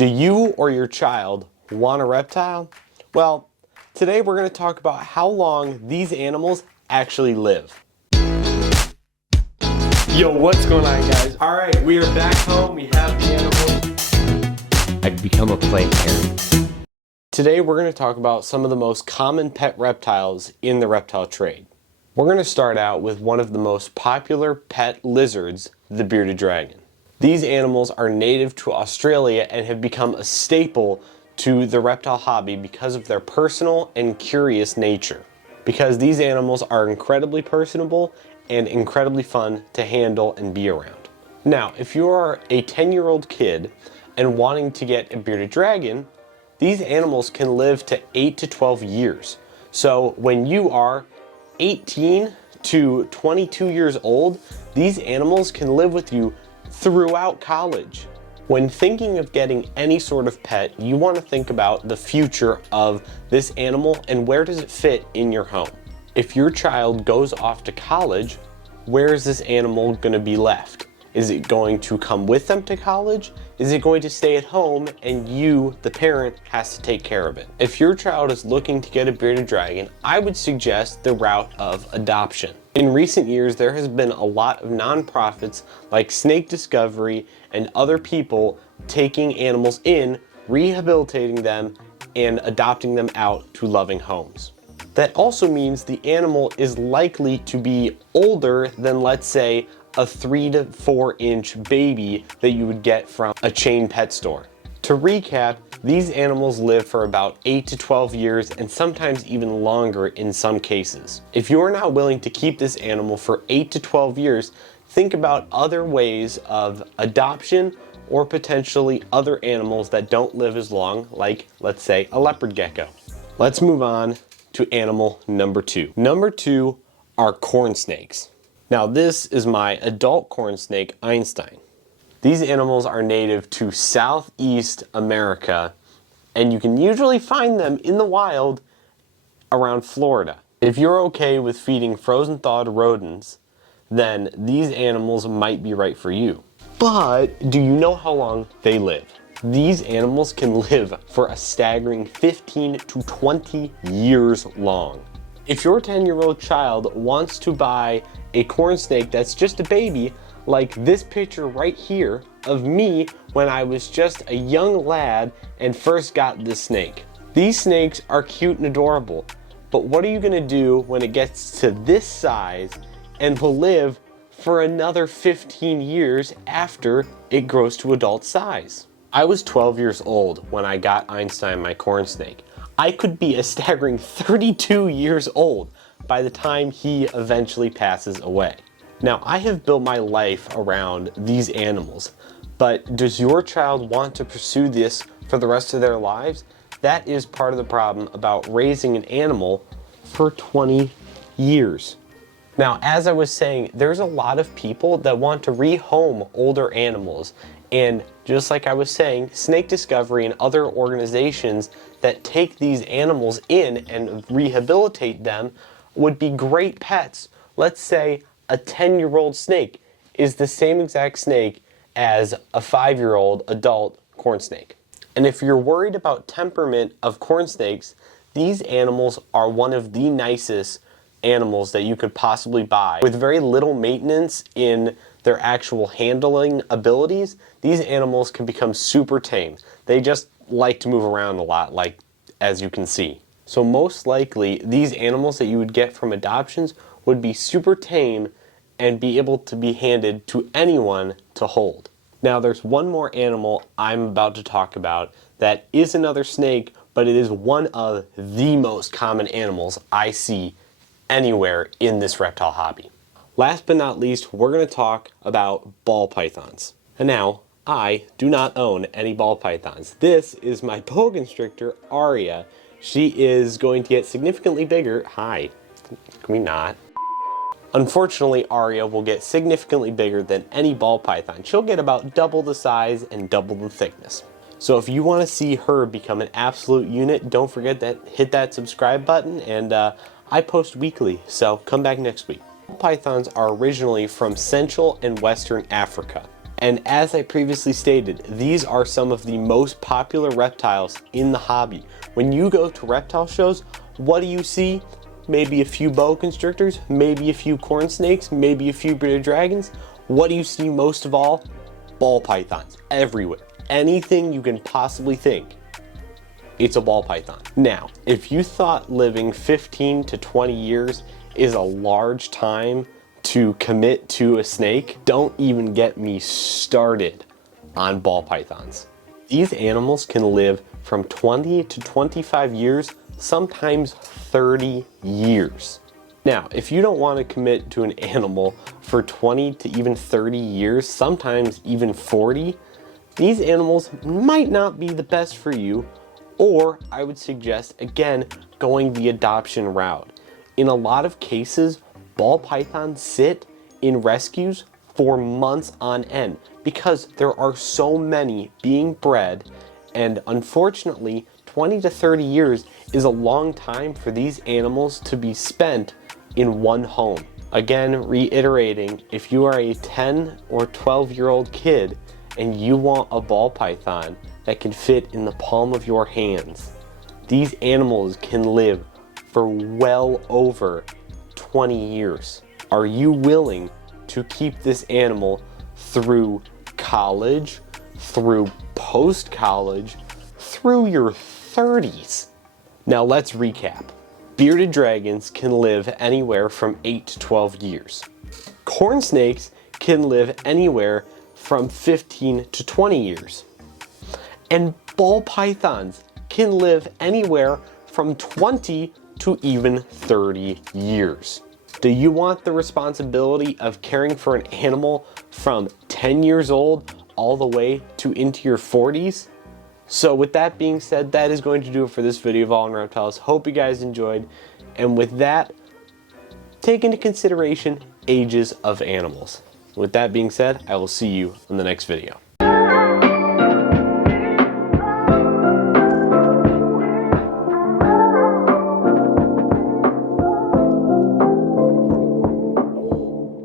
Do you or your child want a reptile? Well, today we're going to talk about how long these animals actually live. Yo, what's going on, guys? Alright, we are back home. We have the animals. I've become a plant parent. Today we're going to talk about some of the most common pet reptiles in the reptile trade. We're going to start out with one of the most popular pet lizards, the bearded dragon. These animals are native to Australia and have become a staple to the reptile hobby because of their personal and curious nature. Because these animals are incredibly personable and incredibly fun to handle and be around. Now, if you are a 10-year-old kid and wanting to get a bearded dragon, these animals can live to 8 to 12 years. So when you are 18 to 22 years old, these animals can live with you throughout college. When thinking of getting any sort of pet, you want to think about the future of this animal and where does it fit in your home. If your child goes off to college, where is this animal going to be left? Is it going to come with them to college? Is it going to stay at home and you, the parent, has to take care of it? If your child is looking to get a bearded dragon, I would suggest the route of adoption. In recent years, there has been a lot of nonprofits like Snake Discovery and other people taking animals in, rehabilitating them, and adopting them out to loving homes. That also means the animal is likely to be older than, let's say, a 3 to 4 inch baby that you would get from a chain pet store. To recap, these animals live for about 8 to 12 years and sometimes even longer in some cases. If you are not willing to keep this animal for 8 to 12 years, think about other ways of adoption or potentially other animals that don't live as long, like, let's say, a leopard gecko. Let's move on to animal number 2. Number 2 are corn snakes. Now this is my adult corn snake, Einstein. These animals are native to Southeast America, and you can usually find them in the wild around Florida. If you're okay with feeding frozen thawed rodents, then these animals might be right for you. But do you know how long they live? These animals can live for a staggering 15 to 20 years long. If your 10-year-old child wants to buy a corn snake that's just a baby, like this picture right here of me when I was just a young lad and first got this snake. These snakes are cute and adorable, but what are you gonna do when it gets to this size and will live for another 15 years after it grows to adult size? I was 12 years old when I got Einstein, my corn snake. I could be a staggering 32 years old by the time he eventually passes away. Now, I have built my life around these animals, but does your child want to pursue this for the rest of their lives? That is part of the problem about raising an animal for 20 years. Now, as I was saying, there's a lot of people that want to rehome older animals. And just like I was saying, Snake Discovery and other organizations that take these animals in and rehabilitate them would be great pets. Let's say a 10-year-old snake is the same exact snake as a 5-year-old adult corn snake. And if you're worried about temperament of corn snakes, these animals are one of the nicest animals that you could possibly buy. With very little maintenance in their actual handling abilities, these animals can become super tame. They just like to move around a lot, like as you can see. So most likely, these animals that you would get from adoptions would be super tame and be able to be handed to anyone to hold. Now there's one more animal I'm about to talk about that is another snake, but it is one of the most common animals I see anywhere in this reptile hobby. Last but not least, we're going to talk about ball pythons. And now, I do not own any ball pythons. This is my boa constrictor, Aria. She is going to get significantly bigger. Hi, can we not? Unfortunately, Aria will get significantly bigger than any ball python. She'll get about double the size and double the thickness. So if you want to see her become an absolute unit, don't forget that hit that subscribe button, and I post weekly, so come back next week. Pythons are originally from Central and Western Africa. And as I previously stated, these are some of the most popular reptiles in the hobby. When you go to reptile shows, what do you see? Maybe a few boa constrictors, maybe a few corn snakes, maybe a few bearded dragons. What do you see most of all? Ball pythons everywhere. Anything you can possibly think, it's a ball python. Now, if you thought living 15 to 20 years is a large time to commit to a snake, don't even get me started on ball pythons. These animals can live from 20 to 25 years, sometimes 30 years. Now, if you don't want to commit to an animal for 20 to even 30 years, sometimes even 40, these animals might not be the best for you, or I would suggest, again, going the adoption route. In a lot of cases, ball pythons sit in rescues for months on end because there are so many being bred, and unfortunately 20 to 30 years is a long time for these animals to be spent in one home. Again, reiterating, if you are a 10 or 12-year-old kid and you want a ball python that can fit in the palm of your hands, these animals can live for well over 20 years. Are you willing to keep this animal through college, through post-college, through your 30s? Now let's recap. Bearded dragons can live anywhere from 8 to 12 years. Corn snakes can live anywhere from 15 to 20 years. And ball pythons can live anywhere from 20 to even 30 years. Do you want the responsibility of caring for an animal from 10 years old all the way to into your 40s? So with that being said, that is going to do it for this video of All in Reptiles. Hope you guys enjoyed. And with that, take into consideration ages of animals. With that being said, I will see you in the next video.